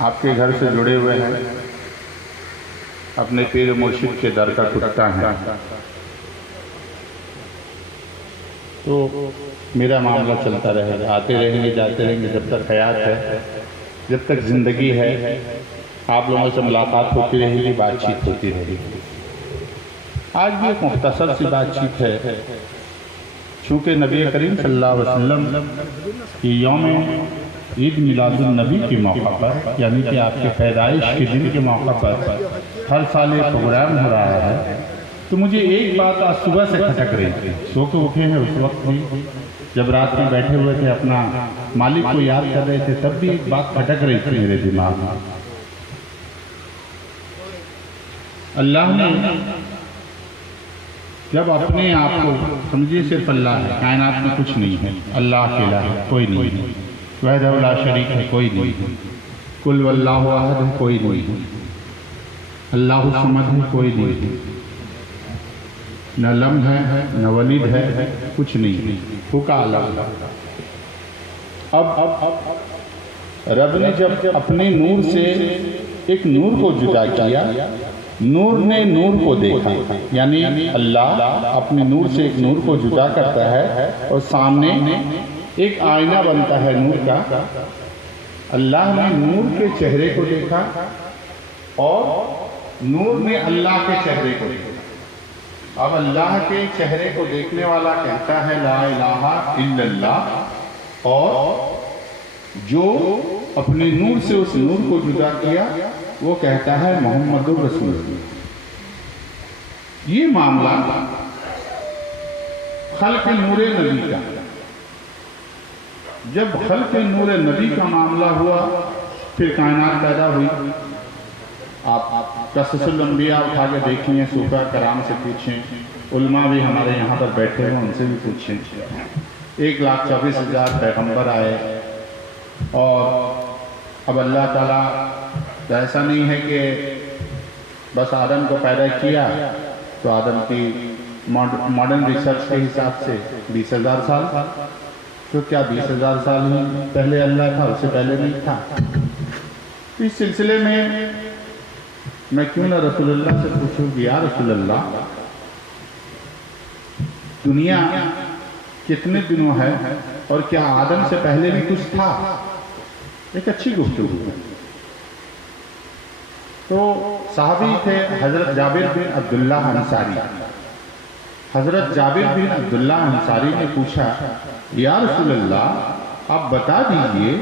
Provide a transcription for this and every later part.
آپ کے گھر سے جڑے ہوئے ہیں، اپنے پیر مرشد کے در کا کتا ہے، تو میرا معاملہ چلتا رہے گا، آتے رہیں گے جاتے رہیں گے، جب تک حیات ہے، جب تک زندگی ہے، آپ لوگوں سے ملاقات ہوتی رہے گی، بات چیت ہوتی رہے گی۔ آج بھی ایک مختصر سی بات چیت ہے، چونکہ نبی کریم صلی اللہ علیہ وسلم کی یوم عید میلاد النبی کے موقع پر، یعنی کہ آپ کے پیدائش کے دن کے موقع پر ہر سال یہ پروگرام ہو رہا ہے، تو مجھے ایک بات آج صبح سے کھٹک رہی تھی، سو کے اٹھے ہیں اس وقت بھی، جب رات میں بیٹھے ہوئے تھے اپنا مالک کو یاد کر رہے تھے، تب بھی ایک بات کھٹک رہی تھی میرے دماغ میں۔ اللہ نے جب اپنے آپ کو سمجھیے، صرف اللہ ہے، کائنات میں کچھ نہیں ہے، اللہ اکیلا ہے، کوئی نہیں ہے، وحدہ لا شریک ہے، کوئی نہیں ہے، قل واللہ احد ہے، کوئی نہیں ہے، اللہ الصمد ہے، کوئی نہیں ہے، نہ لم ہے نہ ولید ہے، کچھ نہیں ہے، پھوکا الگ۔ اب رب نے جب اپنے نور سے ایک نور کو جدا کیا، نور نے نور کو دیکھا، یعنی اللہ اپنے نور سے ایک نور کو جدا کرتا ہے اور سامنے ایک آئینہ بنتا ہے نور کا۔ اللہ نے نور کے چہرے کو دیکھا اور نور نے اللہ کے چہرے کو دیکھا۔ اب اللہ کے چہرے کو دیکھنے والا کہتا ہے لا الہ الا اللہ، اور جو اپنے نور سے اس نور کو جدا کیا وہ کہتا ہے محمد الرسول اللہ۔ یہ معاملہ خلق نور نبی کا، جب خلق نور نبی کا معاملہ ہوا پھر کائنات پیدا ہوئی۔ آپ قصص الانبیاء اٹھا کے دیکھیں، صوفیاء کرام سے پوچھیں، علماء بھی ہمارے یہاں پر بیٹھے ہیں ان سے بھی پوچھیں۔ 1,24,000 پیغمبر آئے، اور اب اللہ تعالیٰ ایسا نہیں ہے کہ بس آدم کو پیدا کیا تو آدم کی ماڈرن ریسرچ کے حساب سے 20,000 سال، تو کیا 20,000 سال ہی پہلے اللہ تھا، اس سے پہلے نہیں تھا؟ اس سلسلے میں کیوں نہ رسول اللہ سے پوچھوں کہ یا رسول اللہ، دنیا کتنے دنوں ہے اور کیا آدم سے پہلے بھی کچھ تھا؟ ایک اچھی گفتگو ہے۔ تو صحابی تھے حضرت جابر بن عبداللہ انصاری۔ حضرت جابر بن عبداللہ انصاری نے پوچھا یا رسول اللہ، آپ بتا دیجئے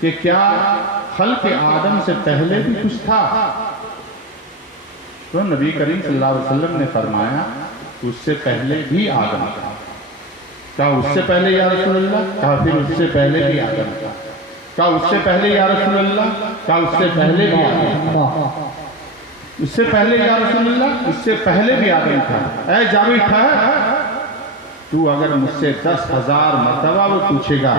کہ کیا خلق آدم سے پہلے بھی کچھ تھا؟ تو نبی کریم صلی اللہ علیہ وسلم نے فرمایا اس سے پہلے بھی آدم تھا۔ کہا اس سے پہلے یا رسول اللہ؟ کہا پھر اس سے پہلے بھی آدم تھا۔ کہا اس سے پہلے یا رسول اللہ؟ کہا اس سے پہلے بھی آدم تھا۔ اس سے پہلے یا رسول اللہ؟ اس سے پہلے بھی آدم تھا۔ اے جابر تھا، تو اگر مجھ سے 10,000 مرتبہ وہ پوچھے گا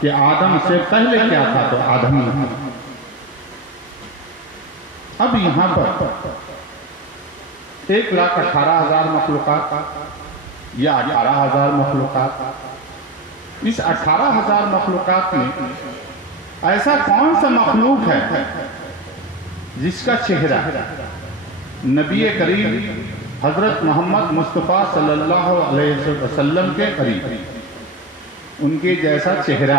کہ آدم سے پہلے کیا تھا تو آدم ہی تھا۔ اب یہاں پر 1,18,000 مخلوقات یا 18,000 مخلوقات، اس 18,000 مخلوقات میں ایسا کون سا مخلوق ہے جس کا چہرہ نبی کریم حضرت محمد مصطفیٰ صلی اللہ علیہ وسلم کے قریب، ان کے جیسا چہرہ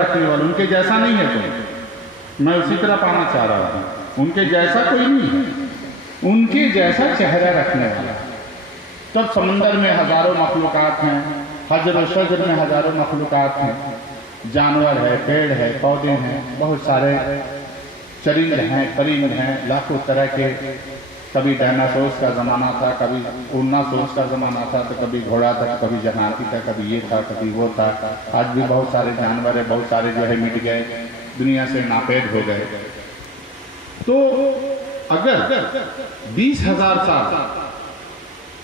رکھنے والا، ان کے جیسا نہیں ہے کوئی، میں اسی طرح پانا چاہ رہا ہوں، ان کے جیسا کوئی نہیں ہے، ان کے جیسا چہرہ رکھنے والا۔ تب سمندر میں ہزاروں مخلوقات ہیں، حجر و شجر میں ہزاروں مخلوقات ہیں، جانور ہے، پیڑ ہے، پودے ہیں، بہت سارے چرند ہیں، پرند ہیں، لاکھوں طرح کے۔ کبھی ڈائناسورس کا زمانہ تھا، کبھی اورناسورس کا زمانہ تھا، تو کبھی گھوڑا تھا، کبھی جناتی تھا، کبھی یہ تھا، کبھی وہ تھا۔ آج بھی بہت سارے جانور ہیں، بہت سارے جو ہے مٹ گئے، دنیا سے ناپید ہو گئے۔ تو اگر 20,000 سال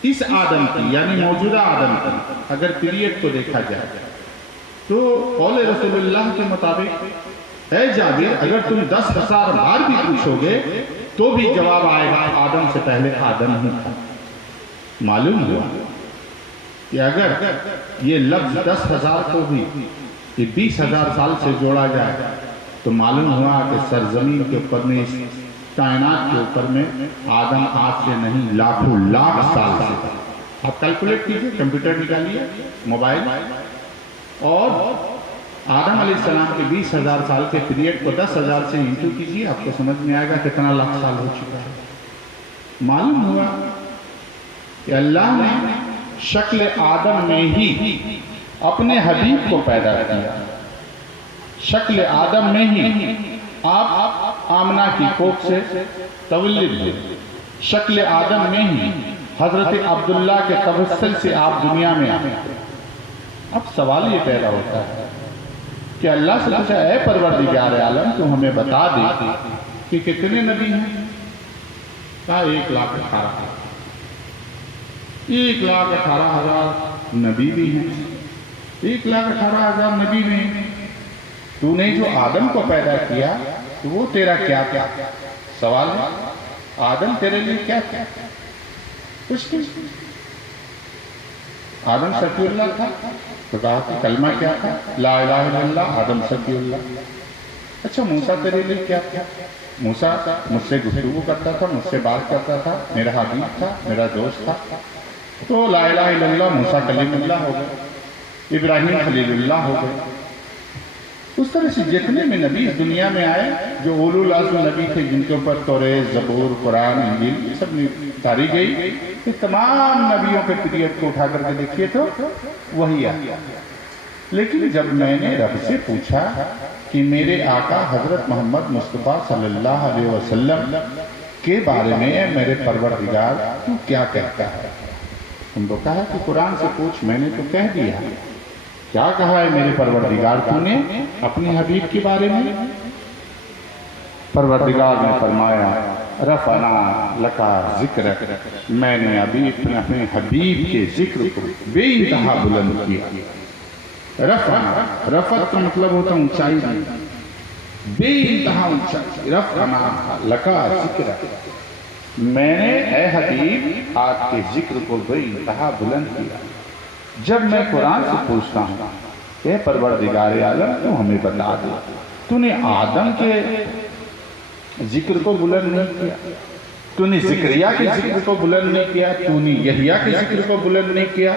اس آدم کی یعنی موجودہ آدم کی اگر پیریڈ کو دیکھا جائے تو قول رسول اللہ کے مطابق اے جابر اگر تم 10,000 بار بھی پوچھو گے تو بھی جواب آئے گا آدم سے پہلے آدم ہی تھا۔ معلوم ہوا کہ اگر یہ لفظ 10,000 کو بھی 20,000 سال سے جوڑا جائے تو معلوم ہوا کہ سرزمین کے اوپر میں، اس کائنات کے اوپر میں آدم آج سے نہیں لاکھوں لاکھ سال سے، آپ کیلکولیٹ کیجئے، کمپیوٹر نکالیے، موبائل، اور آدم علیہ السلام کے 20,000 سال کے پیریڈ کو 10,000 سے انٹو کیجئے، آپ کو سمجھ میں آئے گا کتنا لاکھ سال ہو چکا ہے۔ معلوم ہوا کہ اللہ نے شکل آدم میں ہی اپنے حبیب کو پیدا کیا، شکل آدم میں ہی آپ آمنہ کی کوکھ سے تولد ہوئے، شکل آدم میں ہی حضرت عبداللہ کے تبسل سے آپ دنیا میں آئے۔ اب سوال یہ پیدا ہوتا ہے کہ اللہ سے پوچھا، اے پروردگار عالم تو ہمیں بتا دے کہ کتنے نبی ہیں؟ کہا 1,18,000، 1,18,000 نبی بھی ہیں، 1,18,000 نبی میں تو نے جو آدم کو پیدا کیا تو وہ تیرا کیا کیا؟ سوال ہے، آدم تیرے لیے کیا کیا؟ کچھ نہیں۔ آدم صفی اللہ تھا تو کہا کہ کلمہ کیا تھا؟ لا الہ الا اللہ، آدم صفی اللہ۔ اچھا موسیٰ تیرے لیے کیا کیا؟ موسیٰ مجھ سے گفتگو کرتا تھا، مجھ سے بات کرتا تھا، میرا حبیب تھا، میرا دوست تھا، تو لا الہ الا اللہ، موسیٰ کلیم اللہ ہو گئے، ابراہیم خلیل اللہ ہو گئے۔ اس طرح سے جتنے میں نبی اس دنیا میں آئے جو اولو العزم نبی تھے، جن کے اوپر توریت، زبور، قرآن، انجیل یہ سب اتاری گئی، کہ تمام نبیوں کے پیریڈ کو اٹھا کر کے دیکھیے تو وہی آیا۔ لیکن جب میں نے رب سے پوچھا کہ میرے آقا حضرت محمد مصطفیٰ صلی اللہ علیہ وسلم کے بارے میں میرے پروردگار تو کیا کہتا ہے؟ تم تو کہا کہ قرآن سے پوچھ، میں نے تو کہہ دیا۔ کیا کہا ہے میرے پروردگار تو نے اپنے حبیب کے بارے میں؟ پروردگار نے فرمایا، رفعنا لکا ذکرک، میں نے ابھی اپنے حبیب کے ذکر کو بے انتہا بلند کیا۔ رفعنا، رفعت کا مطلب ہوتا اونچائی، بے انتہا اونچائی، رفعنا لکا ذکرک، میں نے اے حبیب آپ کے ذکر کو بے انتہا بلند کیا۔ جب میں قرآن سے پوچھتا ہوں کہ پروردگار عالم تو ہمیں بتا دے، تو نے آدم کے ذکر کو بلند نہیں کیا، تو نے زکریا کے ذکر کو بلند نہیں کیا، تو نے یحییٰ کے ذکر کو بلند نہیں کیا،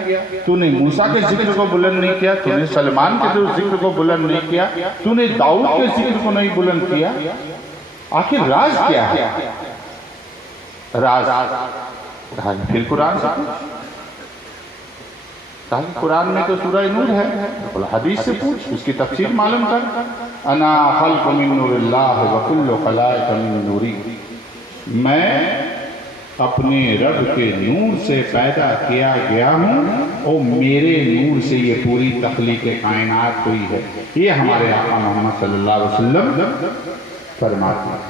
تو نے موسیٰ کے ذکر کو بلند نہیں کیا، تو نے سلمان کے ذکر کو بلند نہیں کیا، تو نے داؤد کے ذکر کو نہیں بلند کیا۔ آخر راز کیا ہے؟ راز پھر قرآن سے پوچھ، قرآن میں تو سورہ نور ہے، حدیث سے پوچھ، اس کی تفسیر معلوم کر۔ انا خلق من نور اللہ وکل خلائق من نوری، میں اپنے رب کے نور سے پیدا کیا گیا ہوں اور میرے نور سے یہ پوری تخلیق کائنات ہوئی ہے۔ یہ ہمارے آقا محمد صلی اللہ علیہ وسلم فرماتے ہیں۔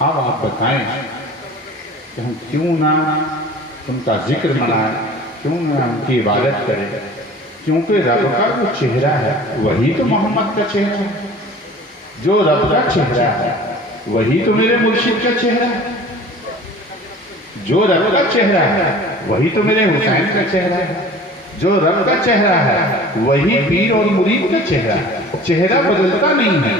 اب آپ بتائیں کہ ہم کیوں نہ ان کا ذکر منائیں، کیوں نہ ان کی عبادت کریں؟ کیونکہ رب کا جو چہرہ ہے وہی تو محمد کا چہرہ ہے، جو رب کا چہرہ ہے وہی تو میرے مرشد کا چہرہ ہے، جو رب کا چہرہ ہے وہی تو میرے حسین کا چہرہ ہے، جو رب کا چہرہ ہے وہی پیر اور مرید کا چہرہ ہے۔ چہرہ بدلتا نہیں ہے،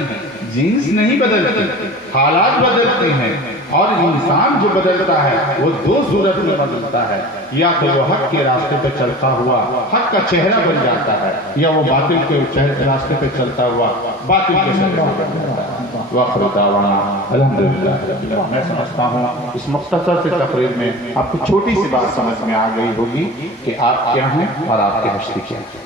جنس نہیں بدلتی، حالات بدلتے ہیں، اور انسان جو بدلتا ہے وہ دو صورت میں بدلتا ہے، یا تو وہ حق کے راستے پہ چلتا ہوا حق کا چہرہ بن جاتا ہے، یا وہ باطل کے راستے پہ چلتا ہوا باطل کے چہرہ بن جاتا ہے۔ وآخر دعوانا الحمدللہ۔ میں سمجھتا ہوں اس مختصر سے تقریر میں آپ کو چھوٹی سی بات سمجھ میں آ گئی ہوگی کہ آپ کیا ہیں اور آپ کی ہستی کیا ہے۔